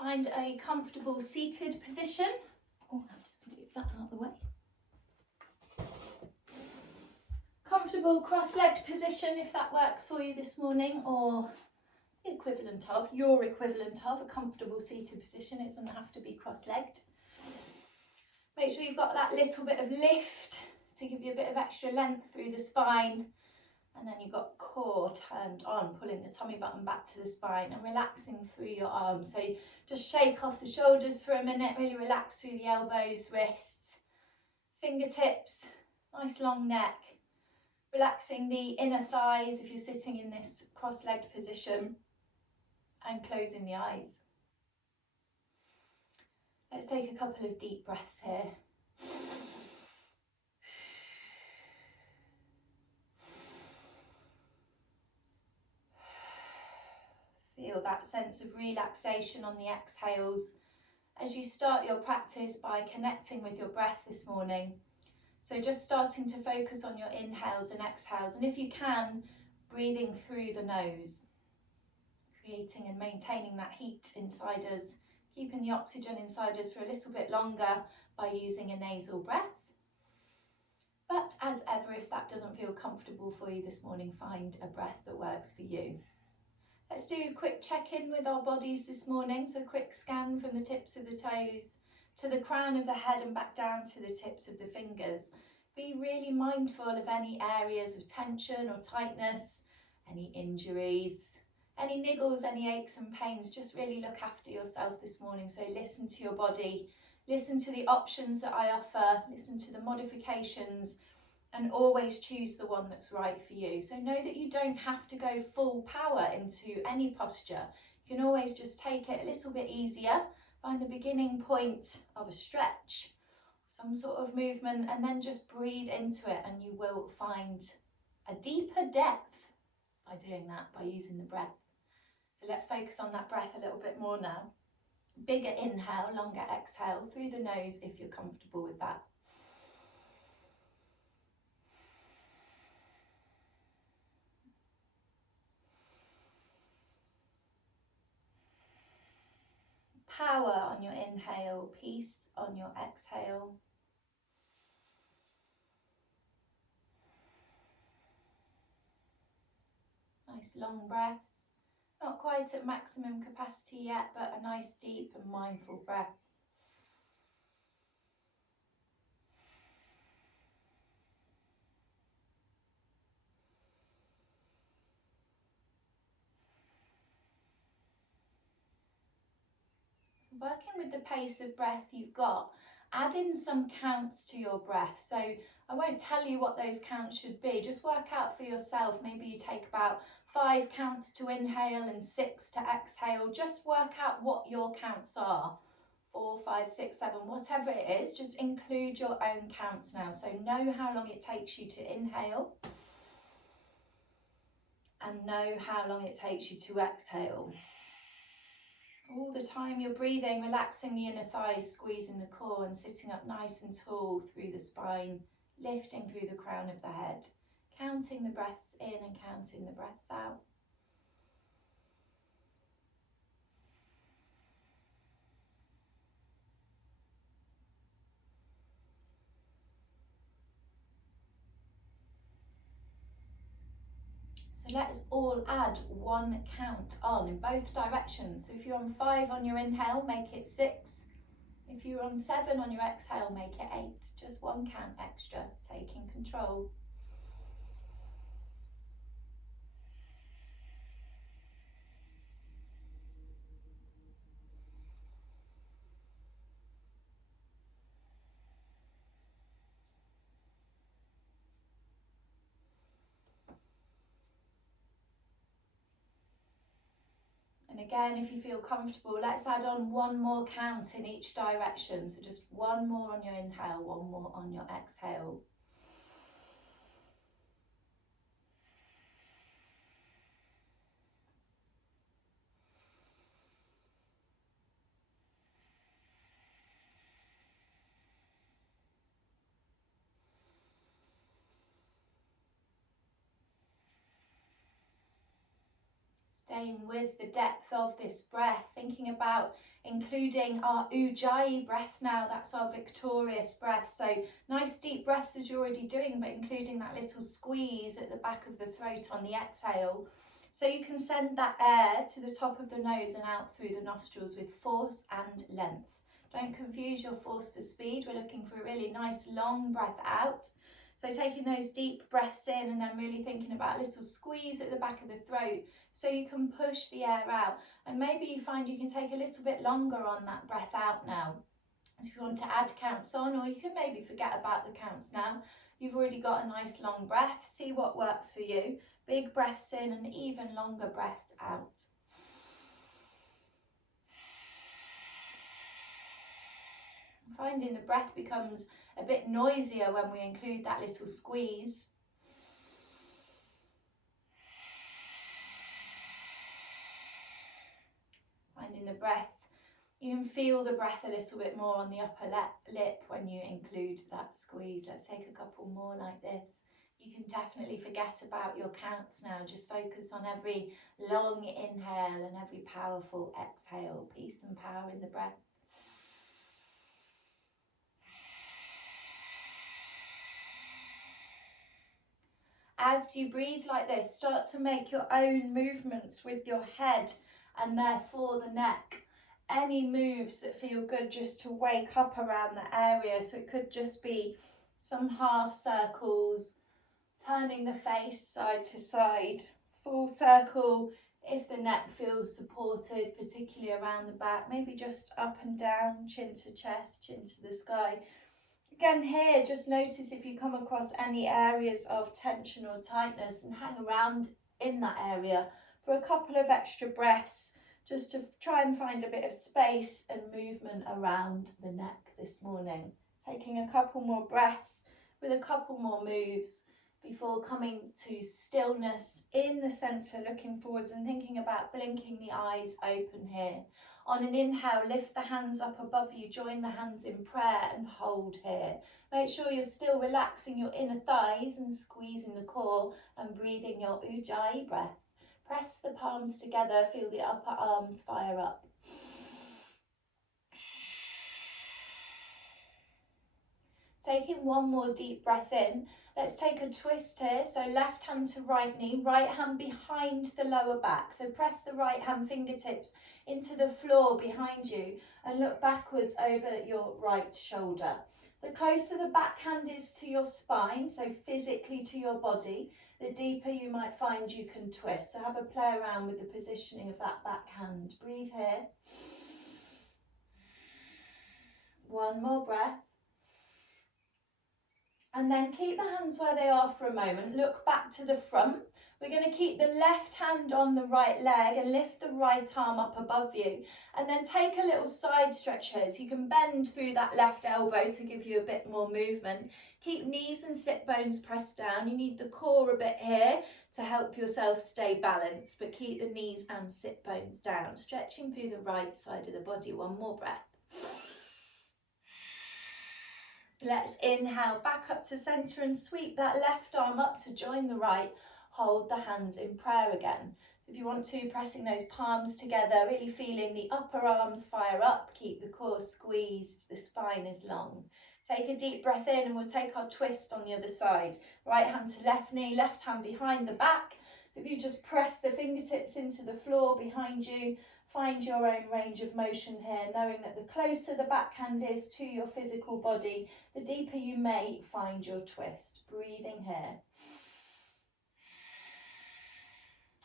find a comfortable seated position. Oh, I'll just move that out of the way. Comfortable cross-legged position if that works for you this morning, or the equivalent of, your equivalent of a comfortable seated position. It doesn't have to be cross-legged. Make sure you've got that little bit of lift to give you a bit of extra length through the spine. And then you've got core turned on, pulling the tummy button back to the spine and relaxing through your arms. So just shake off the shoulders for a minute, really relax through the elbows, wrists, fingertips, nice long neck. Relaxing the inner thighs if you're sitting in this cross-legged position, and closing the eyes. Let's take a couple of deep breaths here. Feel that sense of relaxation on the exhales as you start your practice by connecting with your breath this morning. So just starting to focus on your inhales and exhales, and if you can, breathing through the nose, creating and maintaining that heat inside us, keeping the oxygen inside us for a little bit longer by using a nasal breath. But as ever, if that doesn't feel comfortable for you this morning, find a breath that works for you. Let's do a quick check-in with our bodies this morning. So a quick scan from the tips of the toes to the crown of the head and back down to the tips of the fingers. Be really mindful of any areas of tension or tightness, any injuries, any niggles, any aches and pains. Just really look after yourself this morning. So listen to your body, listen to the options that I offer, listen to the modifications, and always choose the one that's right for you. So know that you don't have to go full power into any posture. You can always just take it a little bit easier. Find the beginning point of a stretch, some sort of movement, and then just breathe into it, and you will find a deeper depth by doing that, by using the breath. So let's focus on that breath a little bit more now. Bigger inhale, longer exhale through the nose if you're comfortable with that. Power on your inhale, peace on your exhale. Nice long breaths, not quite at maximum capacity yet, but a nice deep and mindful breath. Working with the pace of breath you've got, add in some counts to your breath. So I won't tell you what those counts should be, just work out for yourself. Maybe you take about 5 counts to inhale and 6 to exhale. Just work out what your counts are. 4, 5, 6, 7, whatever it is, just include your own counts now. So know how long it takes you to inhale and know how long it takes you to exhale. All the time you're breathing, relaxing the inner thighs, squeezing the core and sitting up nice and tall through the spine, lifting through the crown of the head, counting the breaths in and counting the breaths out. So let us all add 1 count on in both directions. So if you're on 5 on your inhale, make it 6. If you're on 7 on your exhale, make it 8. Just 1 count extra, taking control. And again, if you feel comfortable, let's add on 1 more count in each direction. So just 1 more on your inhale, 1 more on your exhale. Staying with the depth of this breath, thinking about including our Ujjayi breath now. That's our victorious breath. So nice deep breaths as you're already doing, but including that little squeeze at the back of the throat on the exhale. So you can send that air to the top of the nose and out through the nostrils with force and length. Don't confuse your force for speed. We're looking for a really nice long breath out. So taking those deep breaths in and then really thinking about a little squeeze at the back of the throat so you can push the air out. And maybe you find you can take a little bit longer on that breath out now. So if you want to add counts on, or you can maybe forget about the counts now. You've already got a nice long breath. See what works for you. Big breaths in and even longer breaths out. Finding the breath becomes a bit noisier when we include that little squeeze. Finding the breath, you can feel the breath a little bit more on the upper lip when you include that squeeze. Let's take a couple more like this. You can definitely forget about your counts now. Just focus on every long inhale and every powerful exhale. Peace and power in the breath. As you breathe like this, start to make your own movements with your head and therefore the neck. Any moves that feel good just to wake up around the area. So it could just be some half circles, turning the face side to side, full circle if the neck feels supported, particularly around the back, maybe just up and down, chin to chest, chin to the sky. Again here, just notice if you come across any areas of tension or tightness and hang around in that area for a couple of extra breaths, just to try and find a bit of space and movement around the neck this morning. Taking a couple more breaths with a couple more moves before coming to stillness in the centre, looking forwards and thinking about blinking the eyes open here. On an inhale, lift the hands up above you, join the hands in prayer and hold here. Make sure you're still relaxing your inner thighs and squeezing the core and breathing your Ujjayi breath. Press the palms together, feel the upper arms fire up. Taking one more deep breath in, let's take a twist here. So left hand to right knee, right hand behind the lower back. So press the right hand fingertips into the floor behind you and look backwards over your right shoulder. The closer the backhand is to your spine, so physically to your body, the deeper you might find you can twist. So have a play around with the positioning of that backhand. Breathe here. One more breath. And then keep the hands where they are for a moment. Look back to the front. We're going to keep the left hand on the right leg and lift the right arm up above you. And then take a little side stretch here. So you can bend through that left elbow to give you a bit more movement. Keep knees and sit bones pressed down. You need the core a bit here to help yourself stay balanced. But keep the knees and sit bones down. Stretching through the right side of the body. One more breath. Let's inhale back up to centre and sweep that left arm up to join the right. Hold the hands in prayer again. So if you want to, pressing those palms together, really feeling the upper arms fire up. Keep the core squeezed, the spine is long. Take a deep breath in and we'll take our twist on the other side. Right hand to left knee, left hand behind the back. So if you just press the fingertips into the floor behind you, find your own range of motion here, knowing that the closer the backhand is to your physical body, the deeper you may find your twist. Breathing here.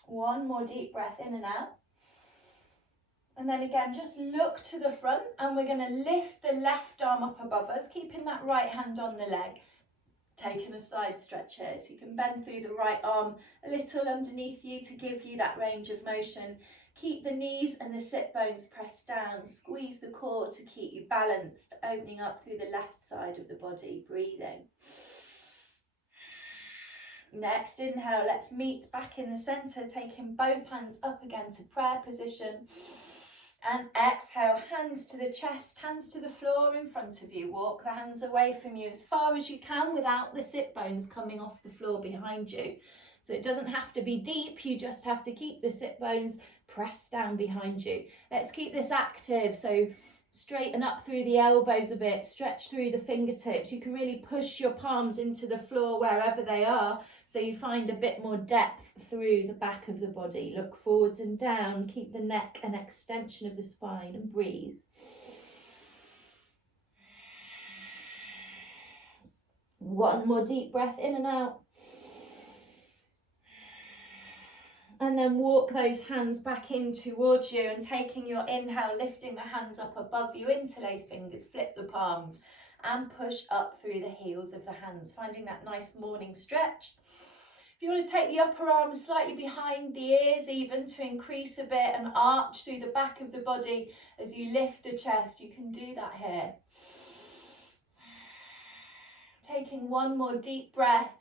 One more deep breath in and out. And then again, just look to the front and we're going to lift the left arm up above us, keeping that right hand on the leg. Taking a side stretch here, so you can bend through the right arm a little underneath you to give you that range of motion. Keep the knees and the sit bones pressed down. Squeeze the core to keep you balanced, opening up through the left side of the body. Breathing. Next inhale, let's meet back in the centre, taking both hands up again to prayer position. And exhale, hands to the chest, hands to the floor in front of you. Walk the hands away from you as far as you can without the sit bones coming off the floor behind you. So it doesn't have to be deep, you just have to keep the sit bones pressed down behind you. Let's keep this active, so straighten up through the elbows a bit, stretch through the fingertips. You can really push your palms into the floor wherever they are, so you find a bit more depth through the back of the body. Look forwards and down, keep the neck an extension of the spine, and breathe. One more deep breath in and out. And then walk those hands back in towards you, and taking your inhale, lifting the hands up above you, interlace fingers, flip the palms and push up through the heels of the hands, finding that nice morning stretch. If you want to take the upper arms slightly behind the ears even to increase a bit and arch through the back of the body as you lift the chest, you can do that here. Taking one more deep breath.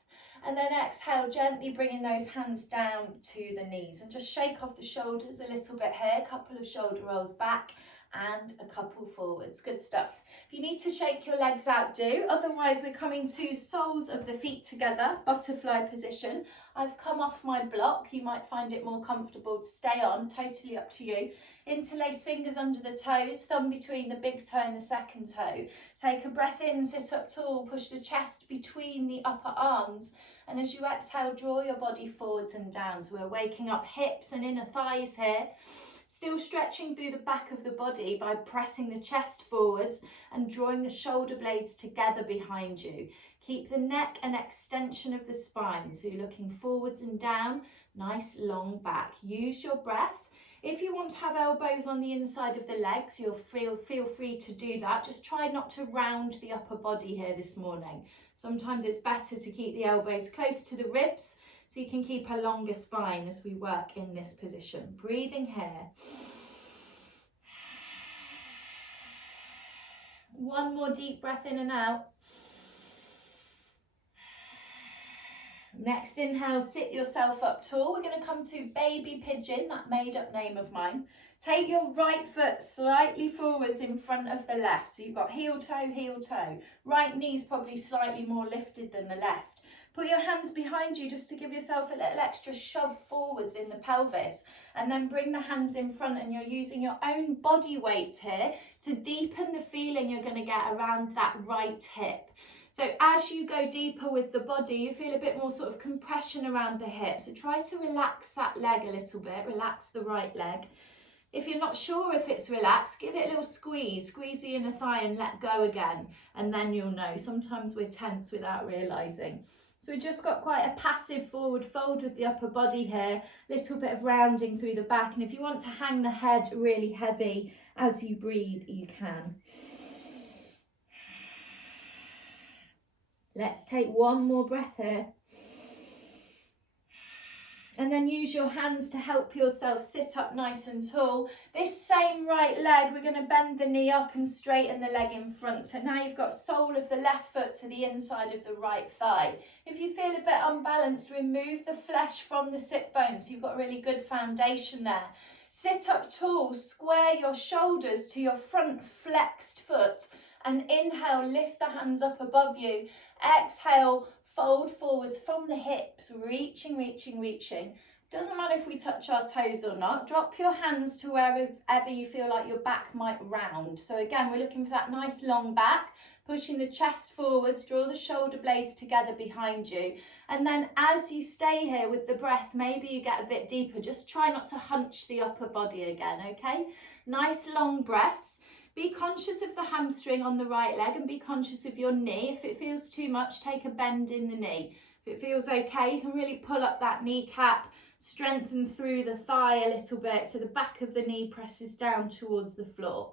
And then exhale, gently bringing those hands down to the knees, and just shake off the shoulders a little bit here. A couple of shoulder rolls back and a couple forwards. Good stuff. If you need to shake your legs out, do. Otherwise, we're coming to soles of the feet together, butterfly position. I've come off my block. You might find it more comfortable to stay on, totally up to you. Interlace fingers under the toes, thumb between the big toe and the second toe. Take a breath in, sit up tall, push the chest between the upper arms. And as you exhale, draw your body forwards and down. So we're waking up hips and inner thighs here. Still stretching through the back of the body by pressing the chest forwards and drawing the shoulder blades together behind you. Keep the neck an extension of the spine. So you're looking forwards and down, nice long back. Use your breath. If you want to have elbows on the inside of the legs, you'll feel free to do that. Just try not to round the upper body here this morning. Sometimes it's better to keep the elbows close to the ribs so you can keep a longer spine as we work in this position. Breathing here. One more deep breath in and out. Next inhale, sit yourself up tall. We're going to come to baby pigeon, that made up name of mine. Take your right foot slightly forwards in front of the left. So you've got heel toe, heel toe. Right knee's probably slightly more lifted than the left. Put your hands behind you just to give yourself a little extra shove forwards in the pelvis. And then bring the hands in front, and you're using your own body weight here to deepen the feeling you're going to get around that right hip. So as you go deeper with the body, you feel a bit more sort of compression around the hip. So try to relax that leg a little bit, relax the right leg. If you're not sure if it's relaxed, give it a little squeeze, squeeze the inner thigh and let go again. And then you'll know. Sometimes we're tense without realising. So we've just got quite a passive forward fold with the upper body here, a little bit of rounding through the back. And if you want to hang the head really heavy as you breathe, you can. Let's take one more breath here. And then use your hands to help yourself sit up nice and tall. This same right leg, we're going to bend the knee up and straighten the leg in front. So now you've got sole of the left foot to the inside of the right thigh. If you feel a bit unbalanced, remove the flesh from the sit bones. So you've got a really good foundation there. Sit up tall, square your shoulders to your front flexed foot. And inhale, lift the hands up above you. Exhale, fold forwards from the hips, reaching, reaching, reaching. Doesn't matter if we touch our toes or not. Drop your hands to wherever you feel like your back might round. So again, we're looking for that nice long back, pushing the chest forwards, draw the shoulder blades together behind you. And then as you stay here with the breath, maybe you get a bit deeper. Just try not to hunch the upper body again, okay? Nice long breaths. Be conscious of the hamstring on the right leg and be conscious of your knee. If it feels too much, take a bend in the knee. If it feels okay, you can really pull up that kneecap, strengthen through the thigh a little bit so the back of the knee presses down towards the floor.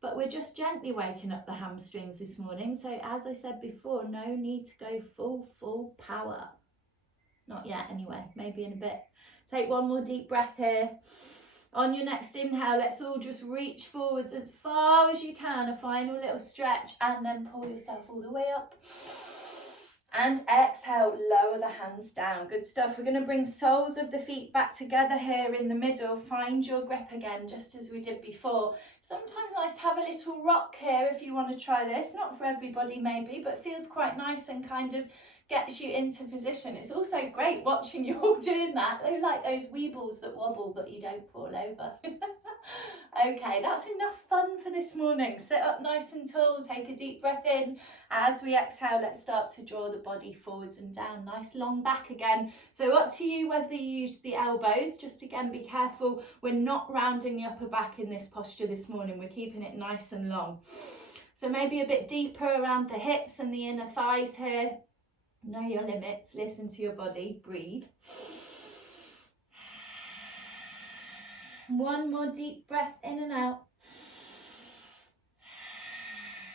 But we're just gently waking up the hamstrings this morning. So as I said before, no need to go full power. Not yet anyway, maybe in a bit. Take one more deep breath here. On your next inhale, let's all just reach forwards as far as you can, a final little stretch, and then pull yourself all the way up. And exhale, lower the hands down. Good stuff. We're going to bring soles of the feet back together here in the middle. Find your grip again, just as we did before. Sometimes nice to have a little rock here if you want to try this. Not for everybody maybe, but it feels quite nice and kind of gets you into position. It's also great watching you all doing that. They're like those weebles that wobble but you don't fall over. Okay, that's enough fun for this morning. Sit up nice and tall, take a deep breath in. As we exhale, let's start to draw the body forwards and down. Nice long back again. So up to you whether you use the elbows. Just again, be careful. We're not rounding the upper back in this posture this morning. We're keeping it nice and long. So maybe a bit deeper around the hips and the inner thighs here. Know your limits, listen to your body, breathe. One more deep breath in and out.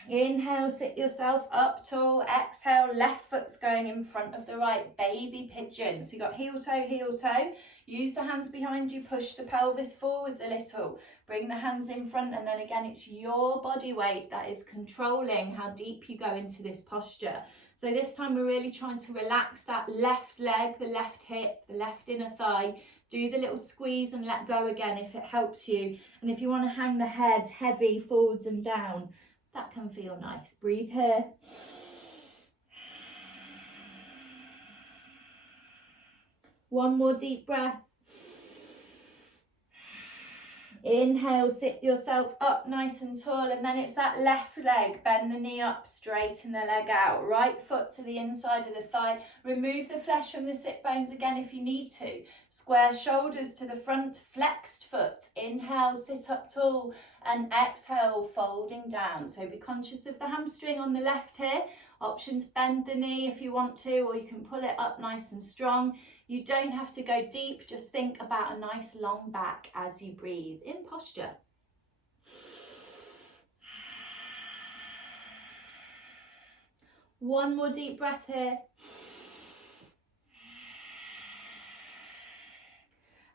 Inhale, sit yourself up tall. Exhale, left foot's going in front of the right, baby pigeon. So you got heel toe, heel toe. Use the hands behind you, push the pelvis forwards a little. Bring the hands in front, and then again, it's your body weight that is controlling how deep you go into this posture. So this time we're really trying to relax that left leg, the left hip, the left inner thigh. Do the little squeeze and let go again if it helps you. And if you want to hang the head heavy forwards and down, that can feel nice. Breathe here. One more deep breath. Inhale, sit yourself up nice and tall, and then it's that left leg. Bend the knee up, straighten the leg out. Right foot to the inside of the thigh. Remove the flesh from the sit bones again if you need to. Square shoulders to the front, flexed foot. Inhale, sit up tall, and exhale, folding down. So be conscious of the hamstring on the left here. Option to bend the knee if you want to, or you can pull it up nice and strong. You don't have to go deep, just think about a nice long back as you breathe in posture. One more deep breath here.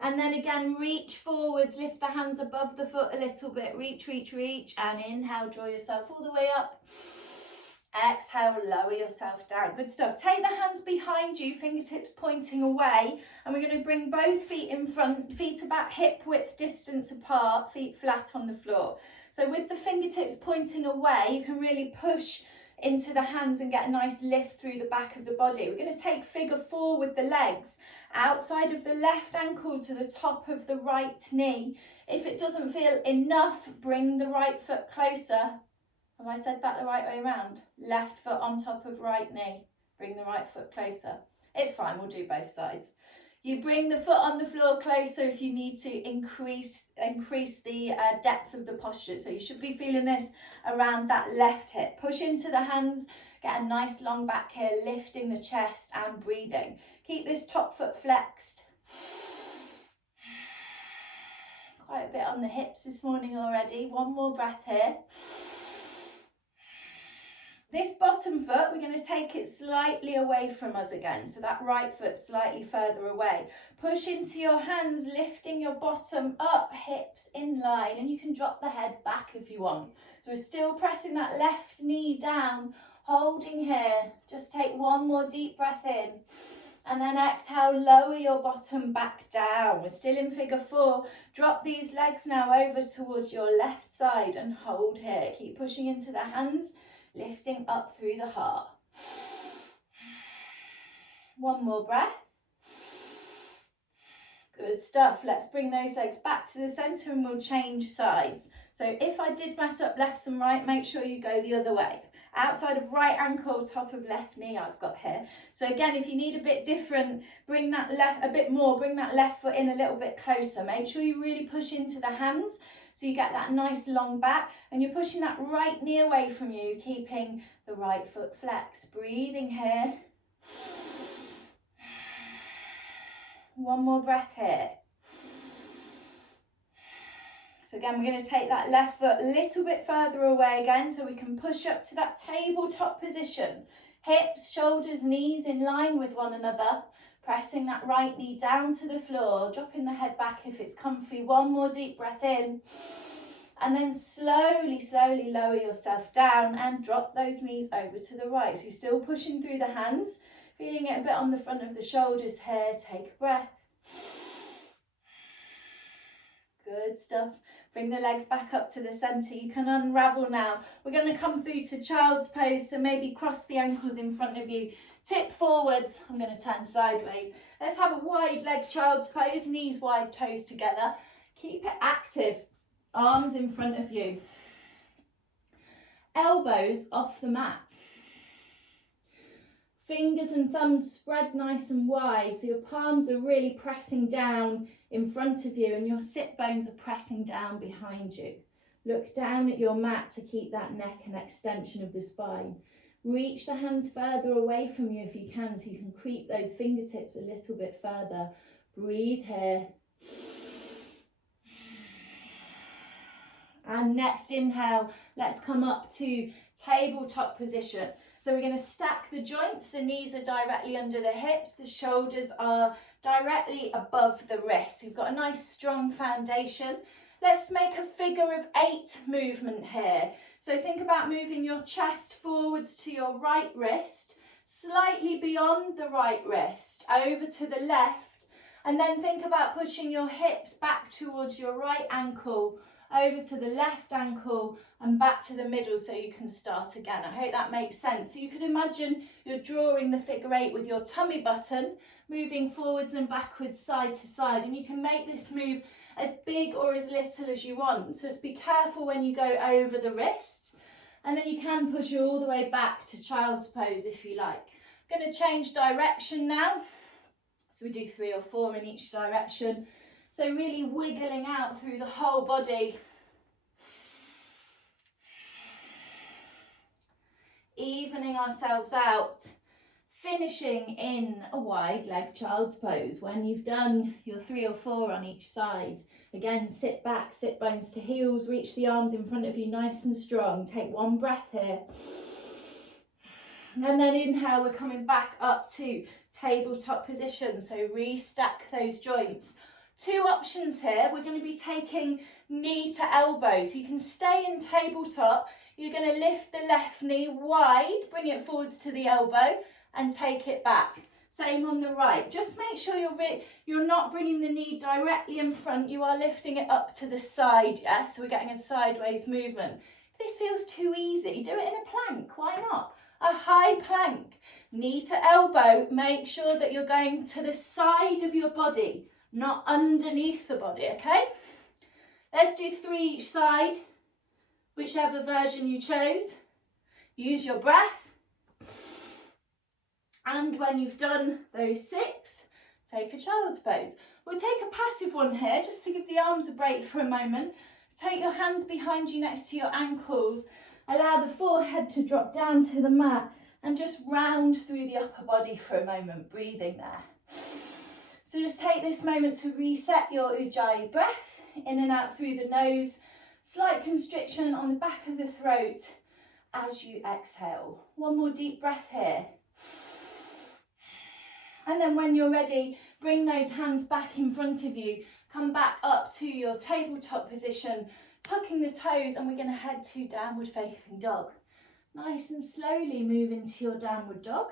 And then again, reach forwards, lift the hands above the foot a little bit. Reach, reach, reach, and inhale, draw yourself all the way up. Exhale, lower yourself down. Good stuff. Take the hands behind you, fingertips pointing away, and we're going to bring both feet in front, feet about hip width distance apart, feet flat on the floor. So with the fingertips pointing away, you can really push into the hands and get a nice lift through the back of the body. We're going to take figure 4 with the legs outside of the left ankle to the top of the right knee. If it doesn't feel enough, bring the right foot closer. Have I said that the right way around? Left foot on top of right knee. Bring the right foot closer. It's fine, we'll do both sides. You bring the foot on the floor closer if you need to increase the depth of the posture. So you should be feeling this around that left hip. Push into the hands, get a nice long back here, lifting the chest and breathing. Keep this top foot flexed. Quite a bit on the hips this morning already. One more breath here. This bottom foot, we're going to take it slightly away from us again. So that right foot slightly further away. Push into your hands, lifting your bottom up, hips in line. And you can drop the head back if you want. So we're still pressing that left knee down, holding here. Just take one more deep breath in. And then exhale, lower your bottom back down. We're still in figure 4. Drop these legs now over towards your left side and hold here. Keep pushing into the hands. Lifting up through the heart. One more breath. Good stuff. Let's bring those legs back to the centre and we'll change sides. So if I did mess up left and right, make sure you go the other way. Outside of right ankle, top of left knee I've got here. So again, if you need a bit different, bring that bring that left foot in a little bit closer. Make sure you really push into the hands so you get that nice long back, and you're pushing that right knee away from you, keeping the right foot flexed. Breathing here. One more breath here. So again, we're going to take that left foot a little bit further away again so we can push up to that tabletop position. Hips, shoulders, knees in line with one another. Pressing that right knee down to the floor, dropping the head back if it's comfy. One more deep breath in. And then slowly, slowly lower yourself down and drop those knees over to the right. So you're still pushing through the hands, feeling it a bit on the front of the shoulders here. Take a breath. Good stuff. Bring the legs back up to the centre. You can unravel now. We're going to come through to child's pose. So maybe cross the ankles in front of you. Tip forwards, I'm going to turn sideways. Let's have a wide leg child's pose, knees wide, toes together. Keep it active, arms in front of you. Elbows off the mat. Fingers and thumbs spread nice and wide, so your palms are really pressing down in front of you and your sit bones are pressing down behind you. Look down at your mat to keep that neck and extension of the spine. Reach the hands further away from you if you can, so you can creep those fingertips a little bit further. Breathe here. And next inhale, let's come up to tabletop position. So we're going to stack the joints, the knees are directly under the hips, the shoulders are directly above the wrists. You've got a nice strong foundation. Let's make a figure of 8 movement here. So think about moving your chest forwards to your right wrist, slightly beyond the right wrist, over to the left, and then think about pushing your hips back towards your right ankle, over to the left ankle and back to the middle so you can start again. I hope that makes sense. So you could imagine you're drawing the figure 8 with your tummy button, moving forwards and backwards, side to side, and you can make this move as big or as little as you want. So just be careful when you go over the wrists, and then you can push you all the way back to child's pose if you like. I'm going to change direction now. So we do 3 or 4 in each direction. So really wiggling out through the whole body. Evening ourselves out. Finishing in a wide leg child's pose. When you've done your 3 or 4 on each side, again, sit back, sit bones to heels, reach the arms in front of you nice and strong. Take 1 breath here. And then inhale, we're coming back up to tabletop position. So restack those joints. 2 options here. We're going to be taking knee to elbow. So you can stay in tabletop. You're going to lift the left knee wide, bring it forwards to the elbow and take it back. Same on the right. Just make sure you're not bringing the knee directly in front. You are lifting it up to the side, yeah? So we're getting a sideways movement. If this feels too easy, do it in a plank. Why not? A high plank. Knee to elbow. Make sure that you're going to the side of your body, not underneath the body, okay? Let's do 3 each side, whichever version you chose. Use your breath. And when you've done those 6, take a child's pose. We'll take a passive one here, just to give the arms a break for a moment. Take your hands behind you next to your ankles. Allow the forehead to drop down to the mat and just round through the upper body for a moment, breathing there. So just take this moment to reset your Ujjayi breath, in and out through the nose, slight constriction on the back of the throat as you exhale. 1 more deep breath here. And then when you're ready, bring those hands back in front of you, come back up to your tabletop position, tucking the toes, and we're going to head to downward facing dog. Nice and slowly move into your downward dog.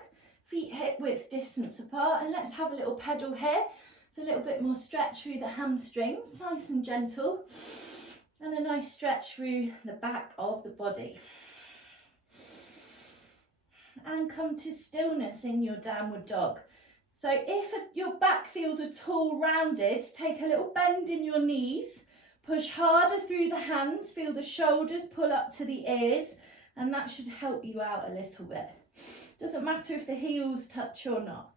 Feet hip width distance apart, and let's have a little pedal here. It's a little bit more stretch through the hamstrings, nice and gentle, and a nice stretch through the back of the body. And come to stillness in your downward dog. So if your back feels at all rounded, take a little bend in your knees, push harder through the hands, feel the shoulders pull up to the ears, and that should help you out a little bit. Doesn't matter if the heels touch or not.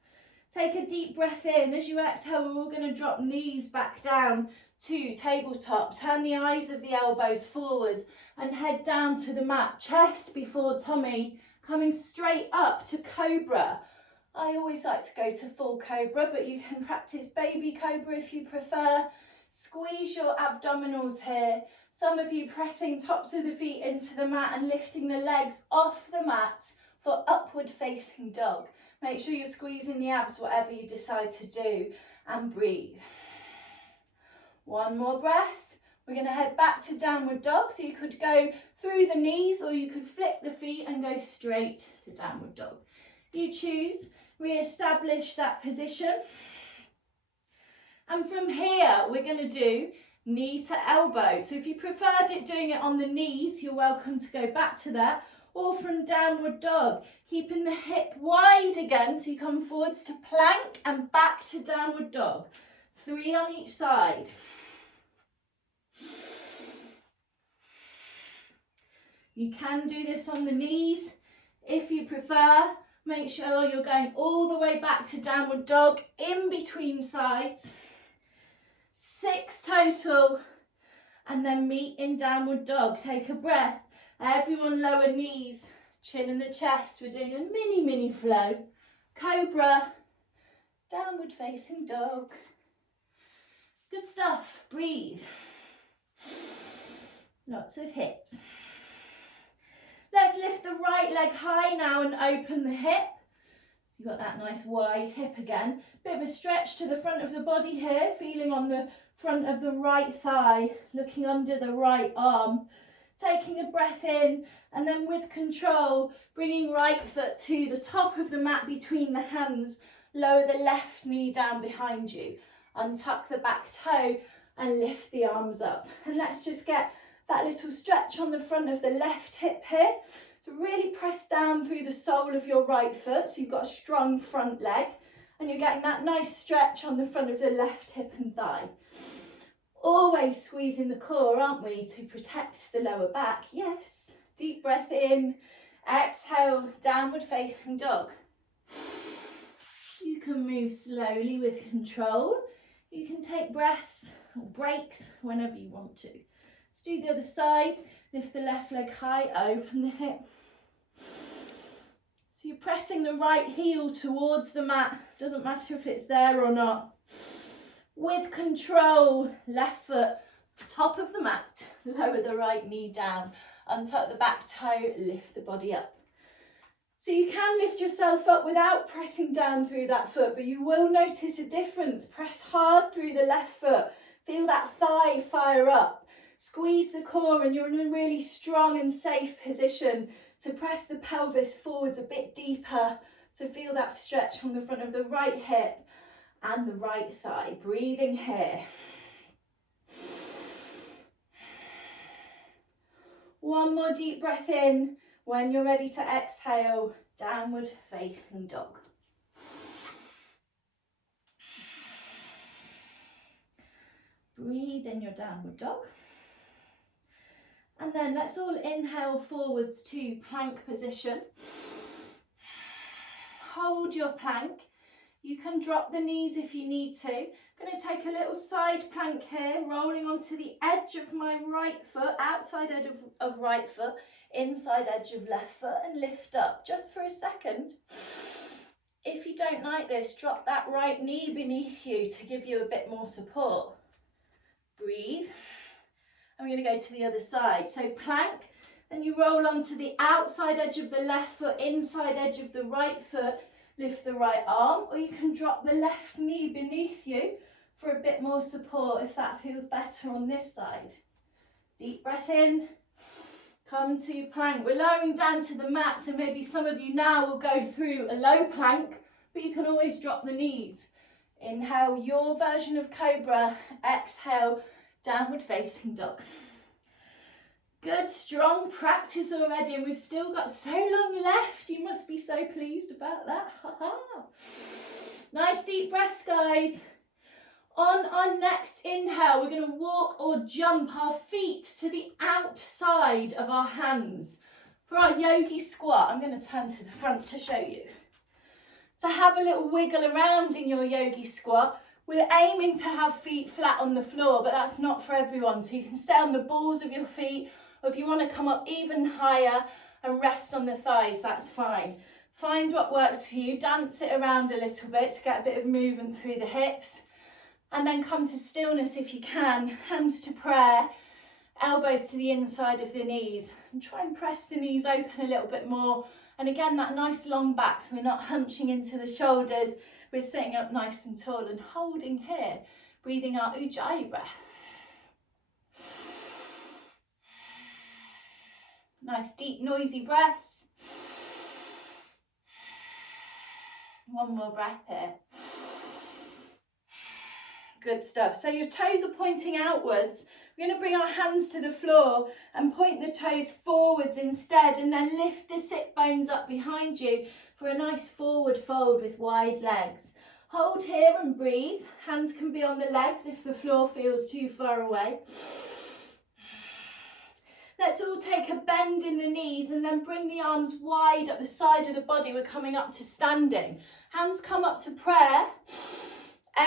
Take a deep breath in. As you exhale, we're all going to drop knees back down to tabletop. Turn the eyes of the elbows forwards and head down to the mat. Chest before tummy, coming straight up to cobra. I always like to go to full cobra, but you can practice baby cobra if you prefer. Squeeze your abdominals here. Some of you pressing tops of the feet into the mat and lifting the legs off the mat for upward facing dog. Make sure you're squeezing the abs, whatever you decide to do, and breathe. 1 more breath. We're going to head back to downward dog. So you could go through the knees or you could flip the feet and go straight to downward dog. You choose. Re-establish that position. And from here, we're going to do knee to elbow. So if you preferred doing it on the knees, you're welcome to go back to that. or from downward dog. Keeping the hip wide again, so you come forwards to plank and back to downward dog. 3 on each side. You can do this on the knees if you prefer. Make sure you're going all the way back to downward dog in between sides. 6 total, and then meet in downward dog. Take a breath. Everyone lower knees, chin in the chest. We're doing a mini flow. Cobra, downward facing dog. Good stuff. Breathe. Lots of hips. Let's lift the right leg high now and open the hip. So you've got that nice wide hip again. Bit of a stretch to the front of the body here, feeling on the front of the right thigh, looking under the right arm. Taking a breath in, and then with control, bringing right foot to the top of the mat between the hands. Lower the left knee down behind you. Untuck the back toe and lift the arms up. And let's just get that little stretch on the front of the left hip here. So really press down through the sole of your right foot, so you've got a strong front leg, and you're getting that nice stretch on the front of the left hip and thigh. Always squeezing the core, aren't we, to protect the lower back? Yes. Deep breath in, exhale, downward facing dog. You can move slowly with control. You can take breaths or breaks whenever you want to. Let's do the other side. Lift the left leg high, open the hip. So you're pressing the right heel towards the mat. Doesn't matter if it's there or not. With control, left foot, top of the mat. Lower the right knee down. Untuck the back toe, lift the body up. So you can lift yourself up without pressing down through that foot, but you will notice a difference. Press hard through the left foot. Feel that thigh fire up. Squeeze the core, and you're in a really strong and safe position to press the pelvis forwards a bit deeper, to feel that stretch on the front of the right hip and the right thigh. Breathing here. One more deep breath in. When you're ready to exhale, downward facing dog. Breathe in your downward dog. And then let's all inhale forwards to plank position. Hold your plank. You can drop the knees if you need to. I'm going to take a little side plank here, rolling onto the edge of my right foot, outside edge of right foot, inside edge of left foot, and lift up just for a second. If you don't like this, drop that right knee beneath you to give you a bit more support. Breathe. I'm going to go to the other side. So plank, then you roll onto the outside edge of the left foot, inside edge of the right foot, lift the right arm, or you can drop the left knee beneath you for a bit more support if that feels better on this side. Deep breath in, come to plank. We're lowering down to the mat, so maybe some of you now will go through a low plank, but you can always drop the knees. Inhale your version of cobra, exhale, downward facing dog. Good, strong practice already, and we've still got so long left. You must be so pleased about that. Nice deep breaths, guys. On our next inhale, we're going to walk or jump our feet to the outside of our hands. For our yogi squat, I'm going to turn to the front to show you. So have a little wiggle around in your yogi squat. We're aiming to have feet flat on the floor, but that's not for everyone. So you can stay on the balls of your feet, or if you want to come up even higher and rest on the thighs, that's fine. Find what works for you. Dance it around a little bit to get a bit of movement through the hips. And then come to stillness if you can. Hands to prayer, elbows to the inside of the knees. And try and press the knees open a little bit more. And again, that nice long back, so we're not hunching into the shoulders. We're sitting up nice and tall and holding here. Breathing our Ujjayi breath. Nice deep noisy breaths. One more breath here. Good stuff. So your toes are pointing outwards. We're going to bring our hands to the floor and point the toes forwards instead, and then lift the sit bones up behind you for a nice forward fold with wide legs. Hold here and breathe. Hands can be on the legs if the floor feels too far away. Let's all take a bend in the knees and then bring the arms wide up the side of the body. We're coming up to standing. Hands come up to prayer.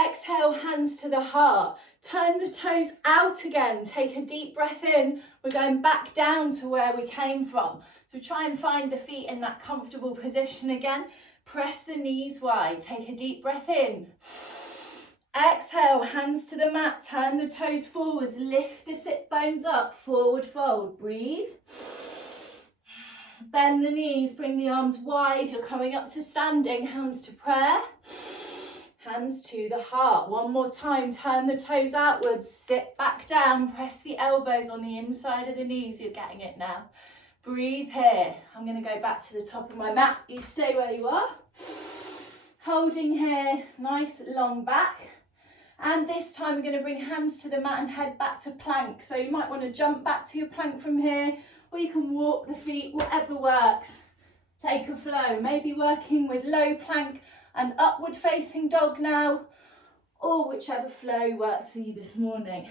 Exhale, hands to the heart. Turn the toes out again. Take a deep breath in. We're going back down to where we came from. So try and find the feet in that comfortable position again. Press the knees wide. Take a deep breath in. Exhale, hands to the mat. Turn the toes forwards. Lift the sit bones up. Forward fold. Breathe. Bend the knees. Bring the arms wide. You're coming up to standing. Hands to prayer. Hands to the heart. One more time. Turn the toes outwards. Sit back down. Press the elbows on the inside of the knees. You're getting it now. Breathe here. I'm going to go back to the top of my mat. You stay where you are. Holding here. Nice long back. And this time we're going to bring hands to the mat and head back to plank. So you might want to jump back to your plank from here, or you can walk the feet, whatever works. Take a flow. Maybe working with low plank and upward facing dog now, or whichever flow works for you this morning.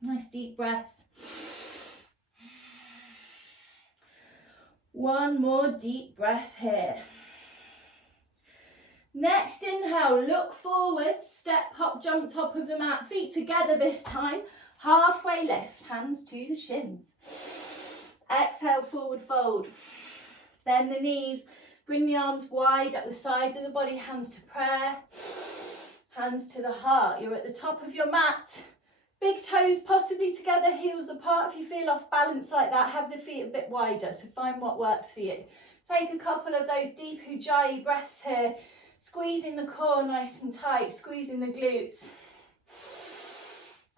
Nice deep breaths. One more deep breath here. Next inhale, look forward, step, hop, jump top of the mat, feet together this time. Halfway lift, hands to the shins. Exhale, forward fold. Bend the knees. Bring the arms wide up the sides of the body, hands to prayer, hands to the heart. You're at the top of your mat. Big toes possibly together, heels apart. If you feel off balance like that, have the feet a bit wider, so find what works for you. Take a couple of those deep ujjayi breaths here, squeezing the core nice and tight, squeezing the glutes.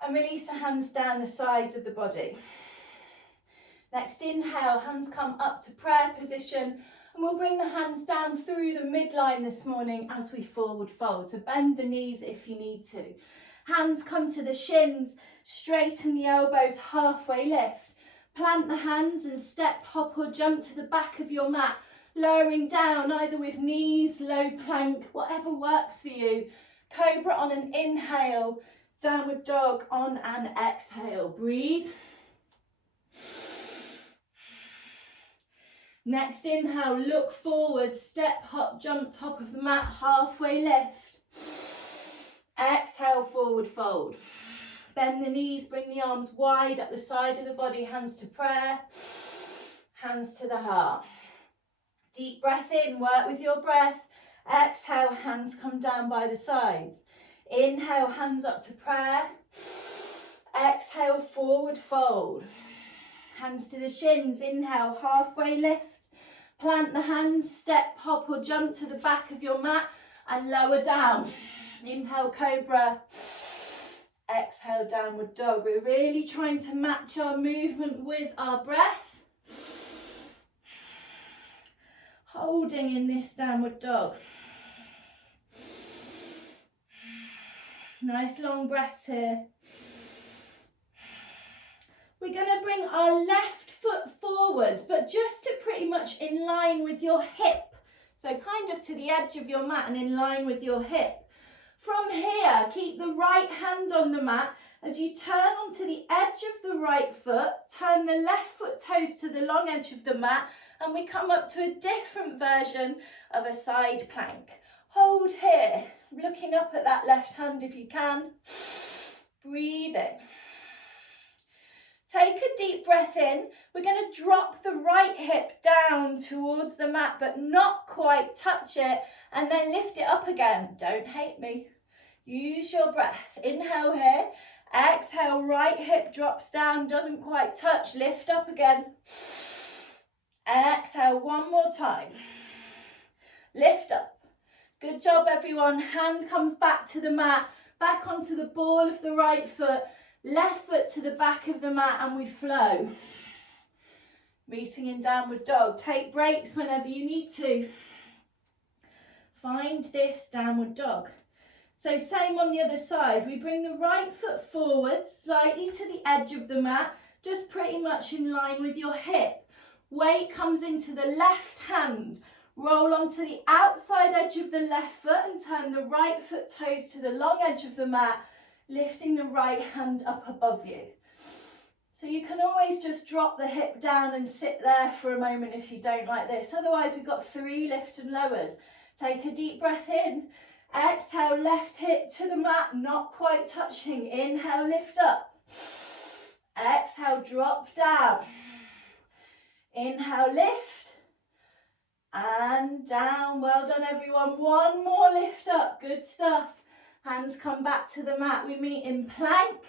And release the hands down the sides of the body. Next inhale, hands come up to prayer position. And we'll bring the hands down through the midline this morning as we forward fold. So bend the knees if you need to. Hands come to the shins, straighten the elbows, halfway lift. Plant the hands and step, hop or jump to the back of your mat, lowering down either with knees, low plank, whatever works for you. Cobra on an inhale, downward dog on an exhale. Breathe. Next inhale, look forward, step, hop, jump, top of the mat, halfway lift. Exhale, forward fold. Bend the knees, bring the arms wide up the side of the body, hands to prayer, hands to the heart. Deep breath in, work with your breath. Exhale, hands come down by the sides. Inhale, hands up to prayer. Exhale, forward fold. Hands to the shins, inhale, halfway lift. Plant the hands, step, hop or jump to the back of your mat and lower down. Inhale, cobra. Exhale, downward dog. We're really trying to match our movement with our breath. Holding in this downward dog. Nice long breaths here. We're going to bring our left foot forwards, but just to pretty much in line with your hip. So kind of to the edge of your mat and in line with your hip. From here, keep the right hand on the mat as you turn onto the edge of the right foot, turn the left foot toes to the long edge of the mat, and we come up to a different version of a side plank. Hold here, looking up at that left hand if you can. Breathing. Take a deep breath in. We're going to drop the right hip down towards the mat, but not quite touch it, and then lift it up again. Don't hate me. Use your breath. Inhale here. Exhale, right hip drops down, doesn't quite touch. Lift up again. Exhale, one more time. Lift up. Good job, everyone. Hand comes back to the mat, back onto the ball of the right foot. Left foot to the back of the mat and we flow. Meeting in downward dog. Take breaks whenever you need to. Find this downward dog. So same on the other side. We bring the right foot forward, slightly to the edge of the mat, just pretty much in line with your hip. Weight comes into the left hand. Roll onto the outside edge of the left foot and turn the right foot toes to the long edge of the mat, lifting the right hand up above you. So you can always just drop the hip down and sit there for a moment if you don't like this. Otherwise, we've got 3 lift and lowers. Take a deep breath in. Exhale, left hip to the mat, not quite touching. Inhale, lift up. Exhale, drop down. Inhale, lift. And down. Well done, everyone. One more lift up. Good stuff. Hands come back to the mat. We meet in plank.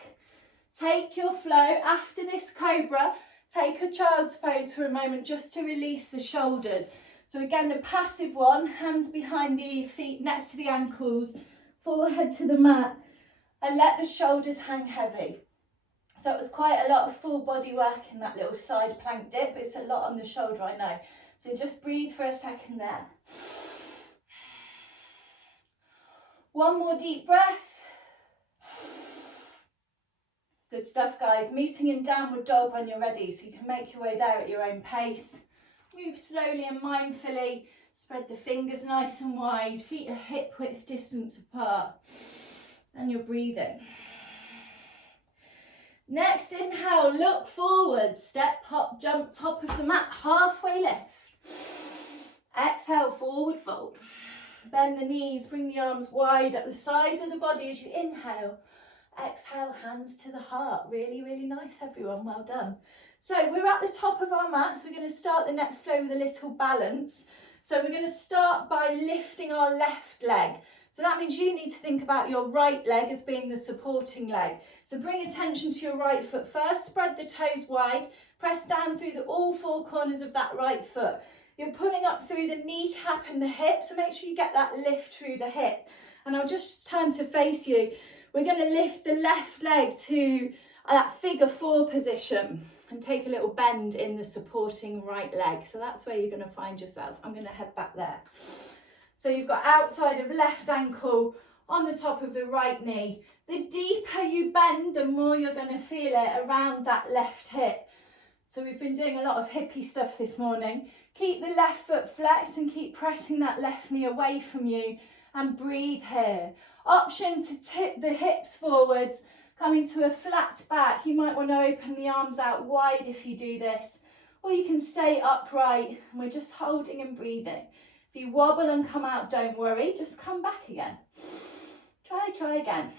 Take your flow. After this cobra, take a child's pose for a moment just to release the shoulders. So again, a passive one, hands behind the feet next to the ankles, forehead to the mat, and let the shoulders hang heavy. So it was quite a lot of full body work in that little side plank dip. It's a lot on the shoulder, I know. So just breathe for a second there. One more deep breath. Good stuff, guys. Meeting in downward dog when you're ready, so you can make your way there at your own pace. Move slowly and mindfully. Spread the fingers nice and wide. Feet are hip width distance apart. And you're breathing. Next inhale, look forward. Step, hop, jump, top of the mat, halfway lift. Exhale, forward fold. Bend the knees, bring the arms wide at the sides of the body as you inhale. Exhale, hands to the heart. Really, really nice, everyone. Well done. So we're at the top of our mat, so we're going to start the next flow with a little balance. So we're going to start by lifting our left leg. So that means you need to think about your right leg as being the supporting leg. So bring attention to your right foot first, spread the toes wide, press down through all 4 corners of that right foot. You're pulling up through the kneecap and the hip, so make sure you get that lift through the hip. And I'll just turn to face you. We're going to lift the left leg to that figure 4 position and take a little bend in the supporting right leg. So that's where you're going to find yourself. I'm going to head back there. So you've got outside of left ankle on the top of the right knee. The deeper you bend, the more you're going to feel it around that left hip. So we've been doing a lot of hippie stuff this morning. Keep the left foot flexed and keep pressing that left knee away from you and breathe here. Option to tip the hips forwards, coming to a flat back. You might want to open the arms out wide if you do this, or you can stay upright and we're just holding and breathing. If you wobble and come out, don't worry, just come back again. Try again.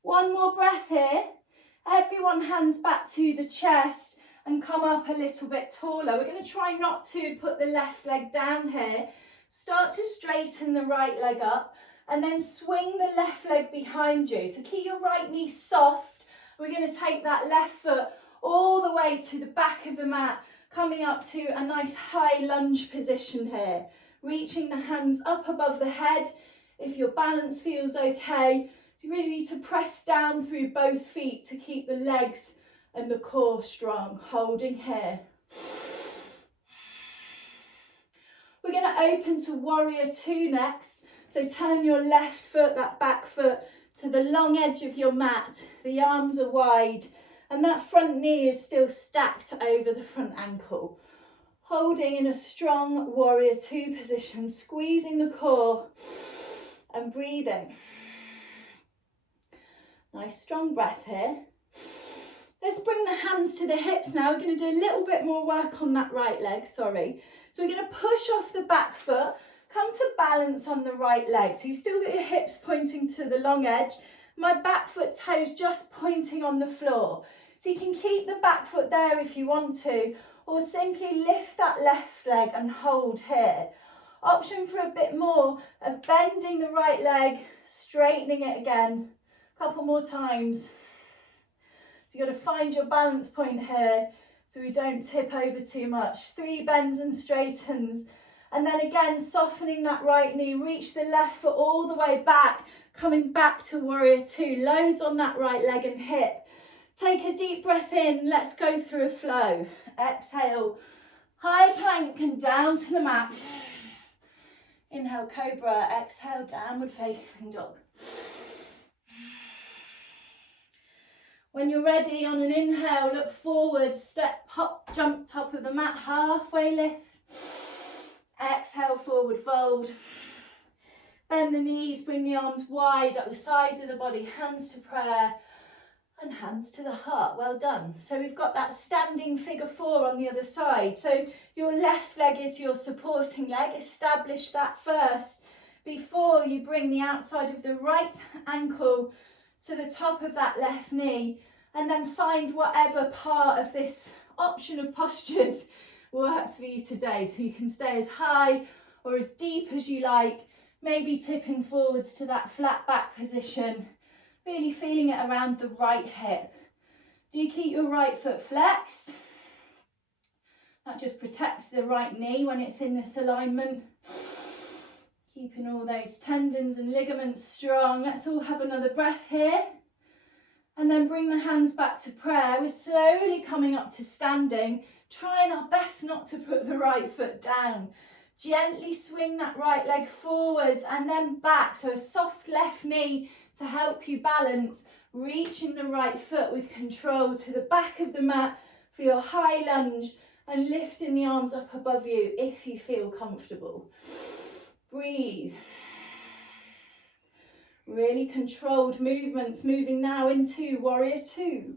One more breath here. Everyone hands back to the chest and come up a little bit taller. We're going to try not to put the left leg down here. Start to straighten the right leg up and then swing the left leg behind you. So keep your right knee soft. We're going to take that left foot all the way to the back of the mat, coming up to a nice high lunge position here. Reaching the hands up above the head. If your balance feels okay, you really need to press down through both feet to keep the legs and the core strong. Holding here. We're going to open to warrior 2 next. So turn your left foot, that back foot, to the long edge of your mat. The arms are wide and that front knee is still stacked over the front ankle. Holding in a strong warrior 2 position, squeezing the core and breathing. Nice strong breath here. Let's bring the hands to the hips now. We're going to do a little bit more work on that right leg, So we're going to push off the back foot, come to balance on the right leg. So you've still got your hips pointing to the long edge. My back foot toes just pointing on the floor. So you can keep the back foot there if you want to, or simply lift that left leg and hold here. Option for a bit more of bending the right leg, straightening it again. A couple more times. So you've got to find your balance point here so we don't tip over too much. 3 bends and straightens. And then again, softening that right knee, reach the left foot all the way back, coming back to warrior 2. Loads on that right leg and hip. Take a deep breath in. Let's go through a flow. Exhale, high plank and down to the mat. Inhale, cobra. Exhale, downward facing dog. When you're ready, on an inhale, look forward, step, hop, jump, top of the mat, halfway lift. Exhale, forward fold. Bend the knees, bring the arms wide up the sides of the body, hands to prayer and hands to the heart. Well done. So we've got that standing figure 4 on the other side. So your left leg is your supporting leg. Establish that first before you bring the outside of the right ankle to the top of that left knee, and then find whatever part of this option of postures works for you today. So you can stay as high or as deep as you like, maybe tipping forwards to that flat back position, really feeling it around the right hip. Do you keep your right foot flexed? That just protects the right knee when it's in this alignment. Keeping all those tendons and ligaments strong. Let's all have another breath here. And then bring the hands back to prayer. We're slowly coming up to standing, trying our best not to put the right foot down. Gently swing that right leg forwards and then back. So a soft left knee to help you balance. Reaching the right foot with control to the back of the mat for your high lunge and lifting the arms up above you if you feel comfortable. Breathe. Really controlled movements, moving now into warrior 2.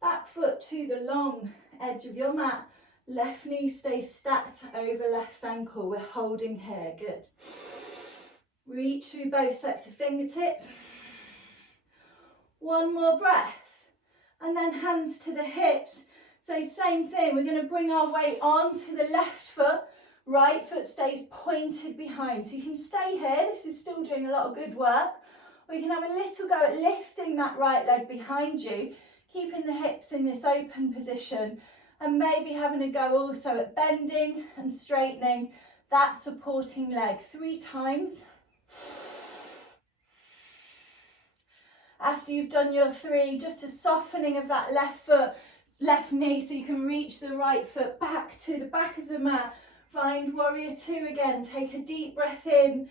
Back foot to the long edge of your mat. Left knee stays stacked over left ankle. We're holding here, good. Reach through both sets of fingertips. One more breath. And then hands to the hips. So same thing, we're going to bring our weight onto the left foot. Right foot stays pointed behind. So you can stay here, this is still doing a lot of good work. Or you can have a little go at lifting that right leg behind you, keeping the hips in this open position, and maybe having a go also at bending and straightening that supporting leg 3 times. After you've done your 3, just a softening of that left foot, left knee, so you can reach the right foot back to the back of the mat. Find warrior 2 again. Take a deep breath in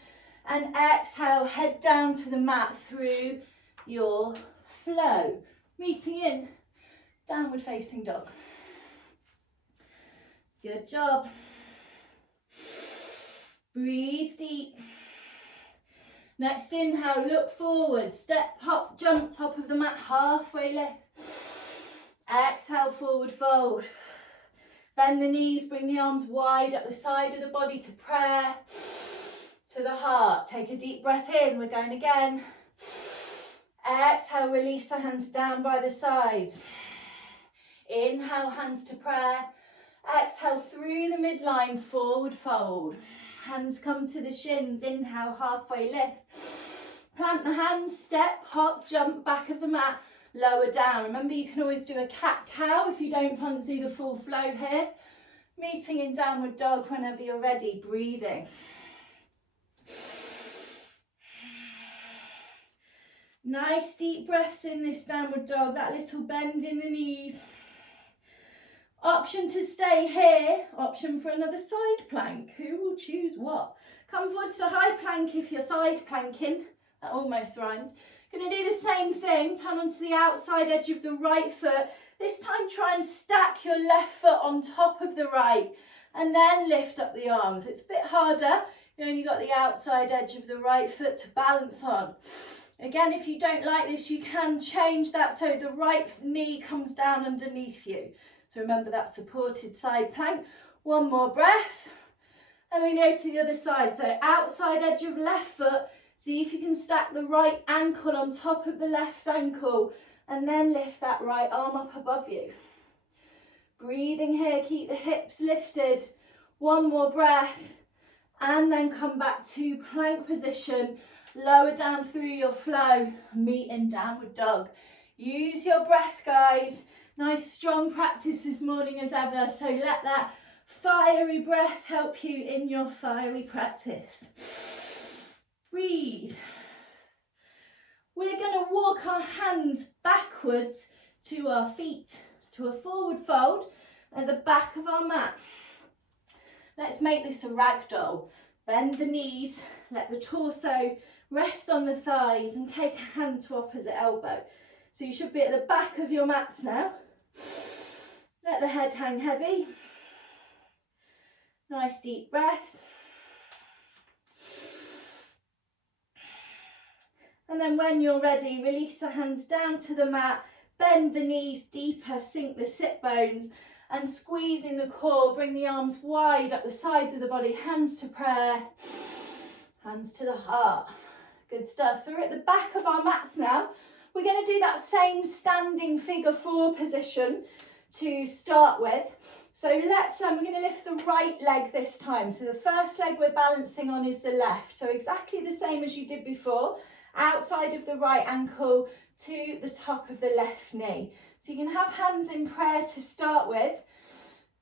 and exhale, head down to the mat through your flow. Meeting in downward facing dog. Good job. Breathe deep. Next inhale, look forward, step, hop, jump, top of the mat, halfway lift. Exhale, forward fold. Bend the knees, bring the arms wide up the side of the body to prayer, to the heart. Take a deep breath in, we're going again. Exhale, release the hands down by the sides. Inhale, hands to prayer. Exhale, through the midline, forward fold. Hands come to the shins, inhale, halfway lift. Plant the hands, step, hop, jump, back of the mat. Lower down. Remember, you can always do a cat-cow if you don't fancy the full flow here. Meeting in downward dog whenever you're ready. Breathing. Nice deep breaths in this downward dog. That little bend in the knees. Option to stay here. Option for another side plank. Who will choose what? Come forwards to high plank if you're side planking. That almost rhymed. Going to do the same thing, turn onto the outside edge of the right foot. This time try and stack your left foot on top of the right and then lift up the arms. It's a bit harder, you only got the outside edge of the right foot to balance on. Again, if you don't like this, you can change that so the right knee comes down underneath you. So remember that supported side plank. One more breath and we go to the other side. So outside edge of left foot. See if you can stack the right ankle on top of the left ankle and then lift that right arm up above you. Breathing here, keep the hips lifted. One more breath and then come back to plank position. Lower down through your flow, meet in downward dog. Use your breath, guys. Nice strong practice this morning as ever, so let that fiery breath help you in your fiery practice. Breathe. We're going to walk our hands backwards to our feet, to a forward fold at the back of our mat. Let's make this a ragdoll. Bend the knees, let the torso rest on the thighs and take a hand to opposite elbow. So you should be at the back of your mats now. Let the head hang heavy. Nice deep breaths. And then when you're ready, release the hands down to the mat, bend the knees deeper, sink the sit bones and squeeze in the core. Bring the arms wide up the sides of the body, hands to prayer, hands to the heart. Good stuff. So we're at the back of our mats now. We're going to do that same standing figure 4 position to start with. So we're going to lift the right leg this time. So the first leg we're balancing on is the left. So exactly the same as you did before. Outside of the right ankle to the top of the left knee. So you can have hands in prayer to start with.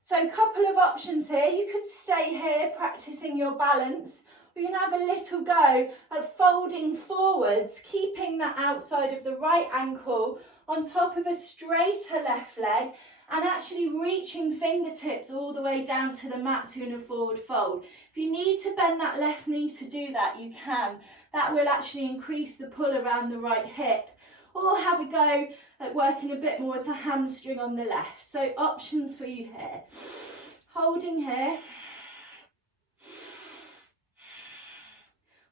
So a couple of options here. You could stay here practicing your balance. We can have a little go at folding forwards, keeping that outside of the right ankle on top of a straighter left leg and actually reaching fingertips all the way down to the mat in a forward fold. If you need to bend that left knee to do that, you can. That will actually increase the pull around the right hip. Or have a go at working a bit more with the hamstring on the left. So options for you here. Holding here.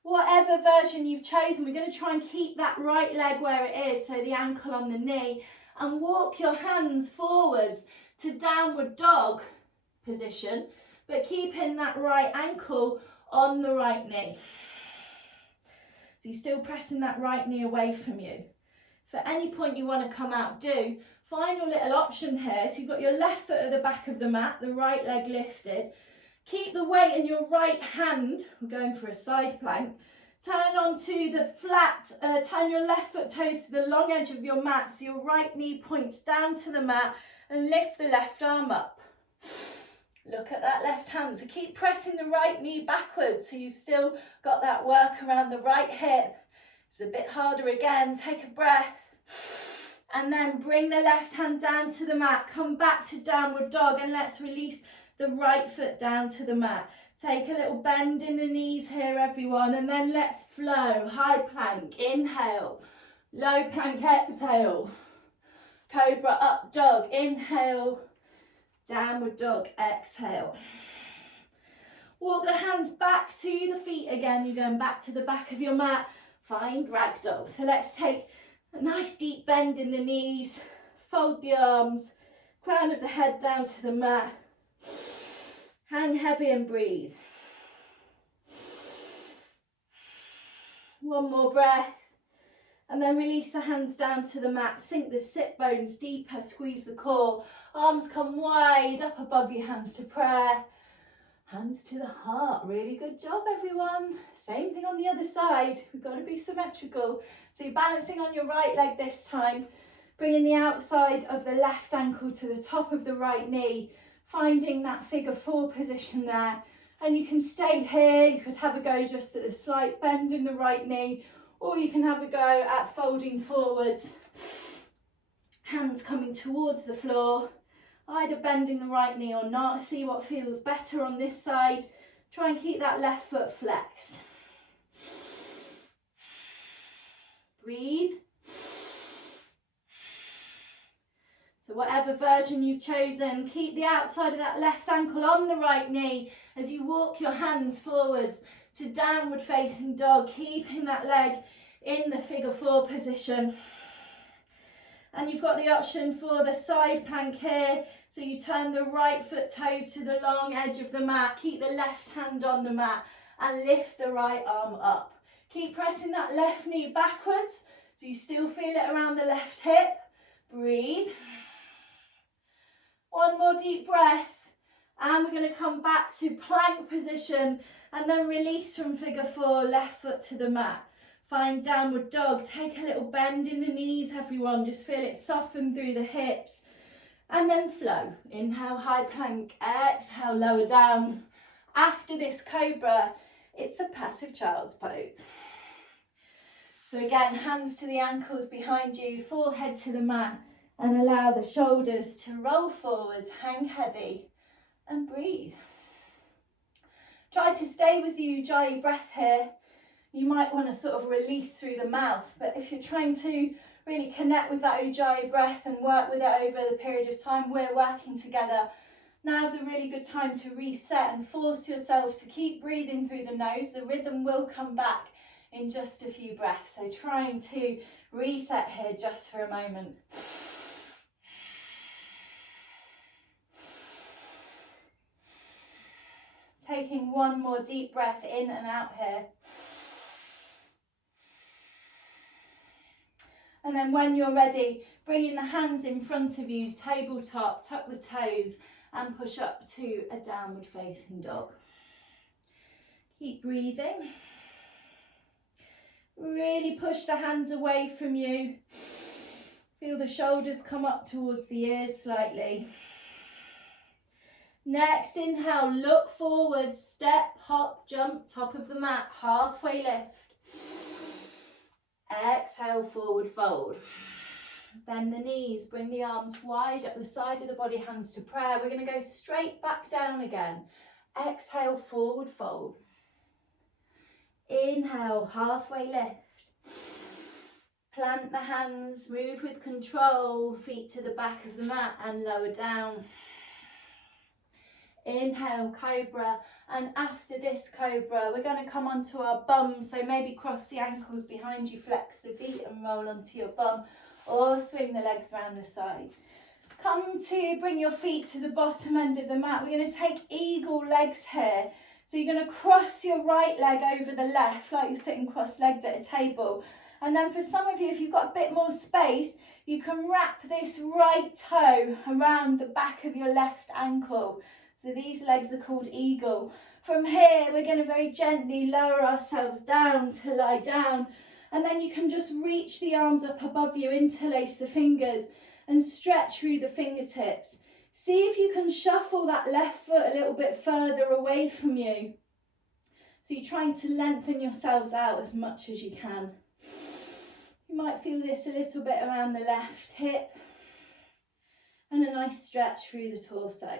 Whatever version you've chosen, we're going to try and keep that right leg where it is, so the ankle on the knee, and walk your hands forwards to downward dog position, but keeping that right ankle on the right knee. So you're still pressing that right knee away from you. If at any point you want to come out, do. Final little option here, so you've got your left foot at the back of the mat, the right leg lifted. Keep the weight in your right hand, we're going for a side plank. Turn onto the flat, turn your left foot toes to the long edge of your mat so your right knee points down to the mat and lift the left arm up. Look at that left hand, so keep pressing the right knee backwards so you've still got that work around the right hip. It's a bit harder again, take a breath and then bring the left hand down to the mat, come back to downward dog and let's release the right foot down to the mat. Take a little bend in the knees here, everyone, and then let's flow. High plank, inhale. Low plank, exhale. Cobra up dog, inhale. Downward dog, exhale. Walk the hands back to the feet again. You're going back to the back of your mat. Find ragdoll. So let's take a nice deep bend in the knees. Fold the arms. Crown of the head down to the mat. Hang heavy and breathe. One more breath. And then release the hands down to the mat. Sink the sit bones deeper. Squeeze the core. Arms come wide up above you. Hands to prayer. Hands to the heart. Really good job, everyone. Same thing on the other side. We've got to be symmetrical. So you're balancing on your right leg this time. Bringing the outside of the left ankle to the top of the right knee. Finding that figure 4 position there. And you can stay here. You could have a go just at a slight bend in the right knee. Or you can have a go at folding forwards. Hands coming towards the floor. Either bending the right knee or not. See what feels better on this side. Try and keep that left foot flexed. Breathe. So whatever version you've chosen, keep the outside of that left ankle on the right knee as you walk your hands forwards to downward facing dog, keeping that leg in the figure 4 position. And you've got the option for the side plank here. So you turn the right foot toes to the long edge of the mat, keep the left hand on the mat and lift the right arm up. Keep pressing that left knee backwards so you still feel it around the left hip. Breathe. One more deep breath. And we're going to come back to plank position and then release from figure 4, left foot to the mat. Find downward dog. Take a little bend in the knees, everyone. Just feel it soften through the hips. And then flow. Inhale, high plank. Exhale, lower down. After this cobra, it's a passive child's pose. So again, hands to the ankles behind you, forehead to the mat, and allow the shoulders to roll forwards, hang heavy, and breathe. Try to stay with the Ujjayi breath here. You might want to sort of release through the mouth, but if you're trying to really connect with that Ujjayi breath and work with it over the period of time we're working together, now's a really good time to reset and force yourself to keep breathing through the nose. The rhythm will come back in just a few breaths, so trying to reset here just for a moment. Taking one more deep breath in and out here. And then when you're ready, bringing the hands in front of you, tabletop, tuck the toes and push up to a downward facing dog. Keep breathing. Really push the hands away from you. Feel the shoulders come up towards the ears slightly. Next, inhale, look forward, step, hop, jump, top of the mat, halfway lift. Exhale, forward fold. Bend the knees, bring the arms wide up the side of the body, hands to prayer. We're going to go straight back down again. Exhale, forward fold. Inhale, halfway lift. Plant the hands, move with control, feet to the back of the mat and lower down. Inhale, cobra, and after this cobra we're going to come onto our bum, so maybe cross the ankles behind you, flex the feet and roll onto your bum, or swing the legs around the side. Come to bring your feet to the bottom end of the mat. We're going to take eagle legs here, so you're going to cross your right leg over the left like you're sitting cross-legged at a table, and then for some of you, if you've got a bit more space, you can wrap this right toe around the back of your left ankle. So these legs are called eagle. From here, we're going to very gently lower ourselves down to lie down. And then you can just reach the arms up above you, interlace the fingers and stretch through the fingertips. See if you can shuffle that left foot a little bit further away from you. So you're trying to lengthen yourselves out as much as you can. You might feel this a little bit around the left hip and a nice stretch through the torso.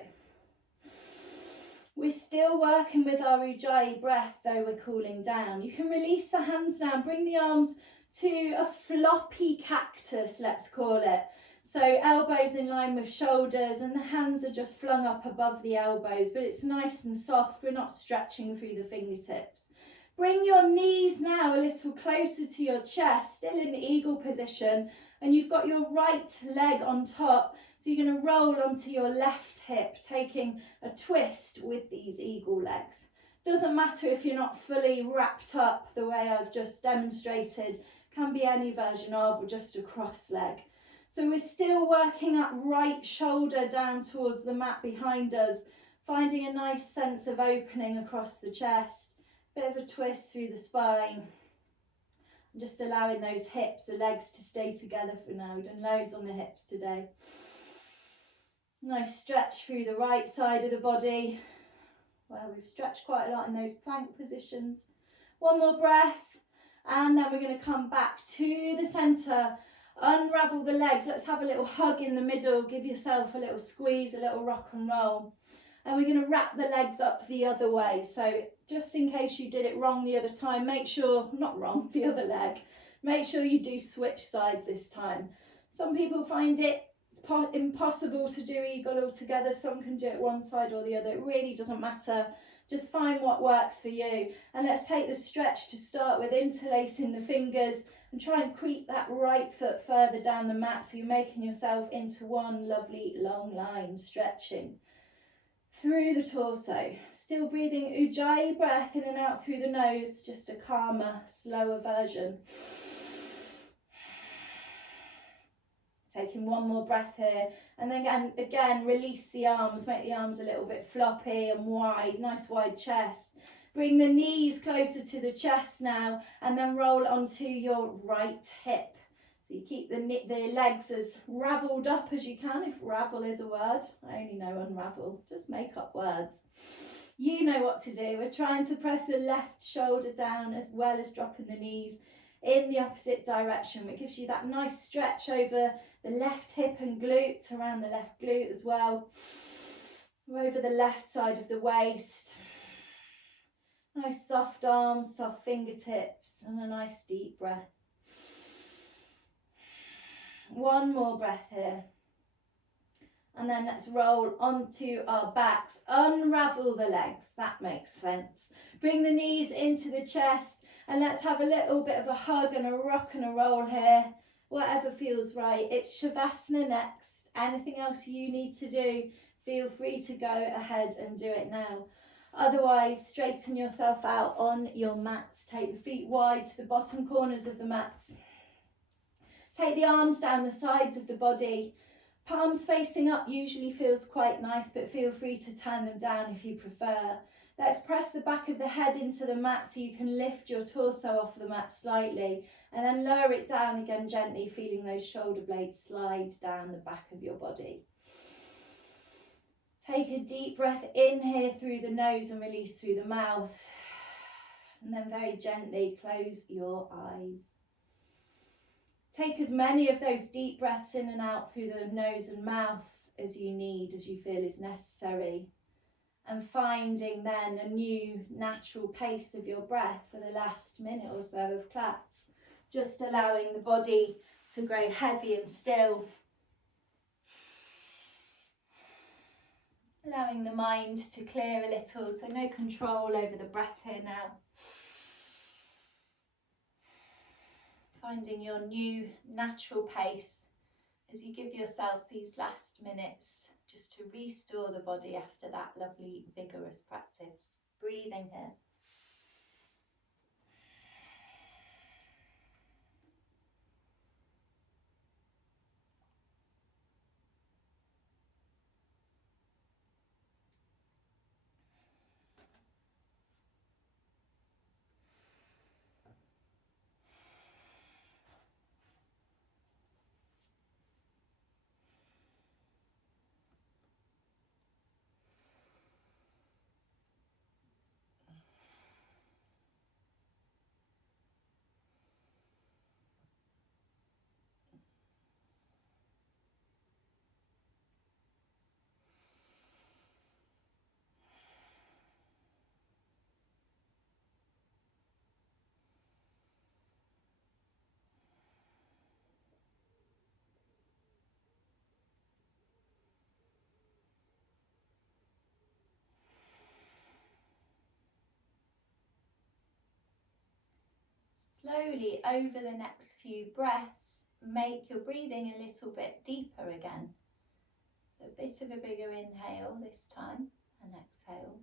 We're still working with our Ujjayi breath, though we're cooling down. You can release the hands down, bring the arms to a floppy cactus, let's call it. So elbows in line with shoulders and the hands are just flung up above the elbows, but it's nice and soft. We're not stretching through the fingertips. Bring your knees now a little closer to your chest, still in the eagle position, and you've got your right leg on top. So you're going to roll onto your left hip, taking a twist with these eagle legs. Doesn't matter if you're not fully wrapped up the way I've just demonstrated, can be any version of, or just a cross leg. So we're still working that right shoulder down towards the mat behind us, finding a nice sense of opening across the chest, bit of a twist through the spine. Just allowing those hips, the legs to stay together for now. We've done loads on the hips today. Nice stretch through the right side of the body. Well, we've stretched quite a lot in those plank positions. One more breath, and then we're going to come back to the centre. Unravel the legs. Let's have a little hug in the middle. Give yourself a little squeeze, a little rock and roll. And we're going to wrap the legs up the other way. So just in case you did it wrong the other time, make sure, not wrong, the other leg, make sure you do switch sides this time. Some people find it impossible to do eagle altogether. Some can do it one side or the other. It really doesn't matter. Just find what works for you. And let's take the stretch to start with, interlacing the fingers and try and creep that right foot further down the mat so you're making yourself into one lovely long line, stretching through the torso. Still breathing Ujjayi breath in and out through the nose, just a calmer, slower version. Taking one more breath here, and then again release the arms, make the arms a little bit floppy and wide, nice wide chest. Bring the knees closer to the chest now, and then roll onto your right hip. So you keep the legs as ravelled up as you can, if ravel is a word. I only know unravel, just make up words. You know what to do. We're trying to press the left shoulder down as well as dropping the knees in the opposite direction, which gives you that nice stretch over the left hip and glutes, around the left glute as well, over the left side of the waist. Nice soft arms, soft fingertips, and a nice deep breath. One more breath here. And then let's roll onto our backs. Unravel the legs, that makes sense. Bring the knees into the chest, and let's have a little bit of a hug and a rock and a roll here. Whatever feels right. It's Shavasana next. Anything else you need to do, feel free to go ahead and do it now. Otherwise, straighten yourself out on your mats. Take the feet wide to the bottom corners of the mats. Take the arms down the sides of the body. Palms facing up usually feels quite nice, but feel free to turn them down if you prefer. Let's press the back of the head into the mat so you can lift your torso off the mat slightly, and then lower it down again gently, feeling those shoulder blades slide down the back of your body. Take a deep breath in here through the nose and release through the mouth. And then very gently close your eyes. Take as many of those deep breaths in and out through the nose and mouth as you need, as you feel is necessary. And finding then a new natural pace of your breath for the last minute or so of class. Just allowing the body to grow heavy and still. Allowing the mind to clear a little, so no control over the breath here now. Finding your new natural pace as you give yourself these last minutes just to restore the body after that lovely vigorous practice. Breathing here. Slowly over the next few breaths, make your breathing a little bit deeper again. So a bit of a bigger inhale this time, and exhale.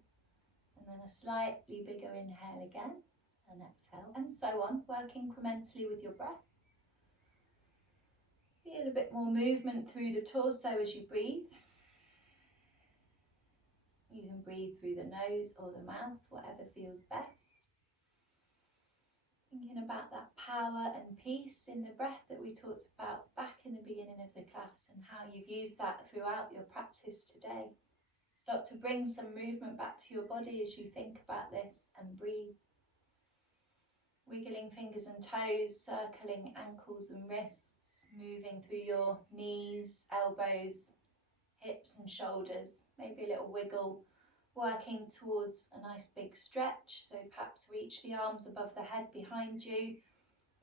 And then a slightly bigger inhale again, and exhale. And so on, work incrementally with your breath. Feel a bit more movement through the torso as you breathe. You can breathe through the nose or the mouth, whatever feels best. Thinking about that power and peace in the breath that we talked about back in the beginning of the class, and how you've used that throughout your practice today. Start to bring some movement back to your body as you think about this and breathe. Wiggling fingers and toes, circling ankles and wrists, moving through your knees, elbows, hips and shoulders. Maybe a little wiggle, working towards a nice big stretch. So perhaps reach the arms above the head behind you.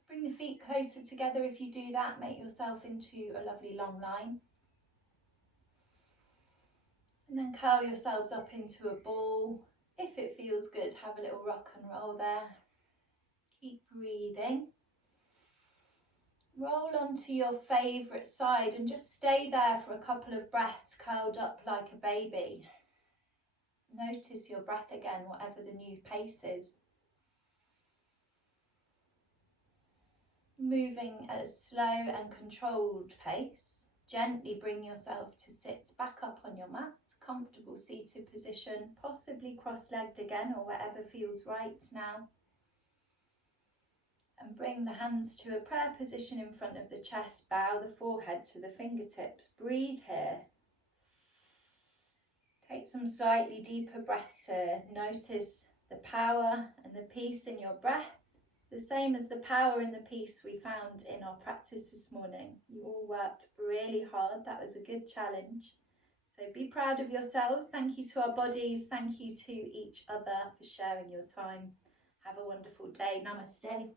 Bring the feet closer together if you do that. Make yourself into a lovely long line. And then curl yourselves up into a ball. If it feels good, have a little rock and roll there. Keep breathing. Roll onto your favourite side and just stay there for a couple of breaths, curled up like a baby. Notice your breath again, whatever the new pace is. Moving at a slow and controlled pace, gently bring yourself to sit back up on your mat, comfortable seated position, possibly cross-legged again or whatever feels right now. And bring the hands to a prayer position in front of the chest, bow the forehead to the fingertips. Breathe here. Take some slightly deeper breaths here. Notice the power and the peace in your breath, the same as the power and the peace we found in our practice this morning. You all worked really hard. That was a good challenge. So be proud of yourselves. Thank you to our bodies. Thank you to each other for sharing your time. Have a wonderful day. Namaste.